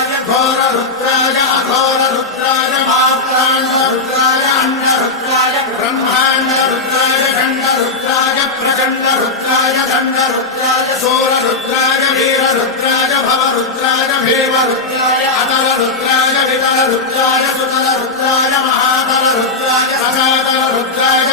रुद्राय घोर रुद्राय अघोर रुद्राय मात्राण्ड रुद्राय अण्ड रुद्राय ब्रह्माण्ड रुद्राय खण्ड रुद्राय प्रचण्ड रुद्राय दण्ड रुद्राय सूर रुद्राय वीर रुद्राय भव रुद्राय भीम रुद्राय अतल रुद्राय वितल रुद्राय सुतल रुद्राय महातल रुद्राय सकातल रुद्राय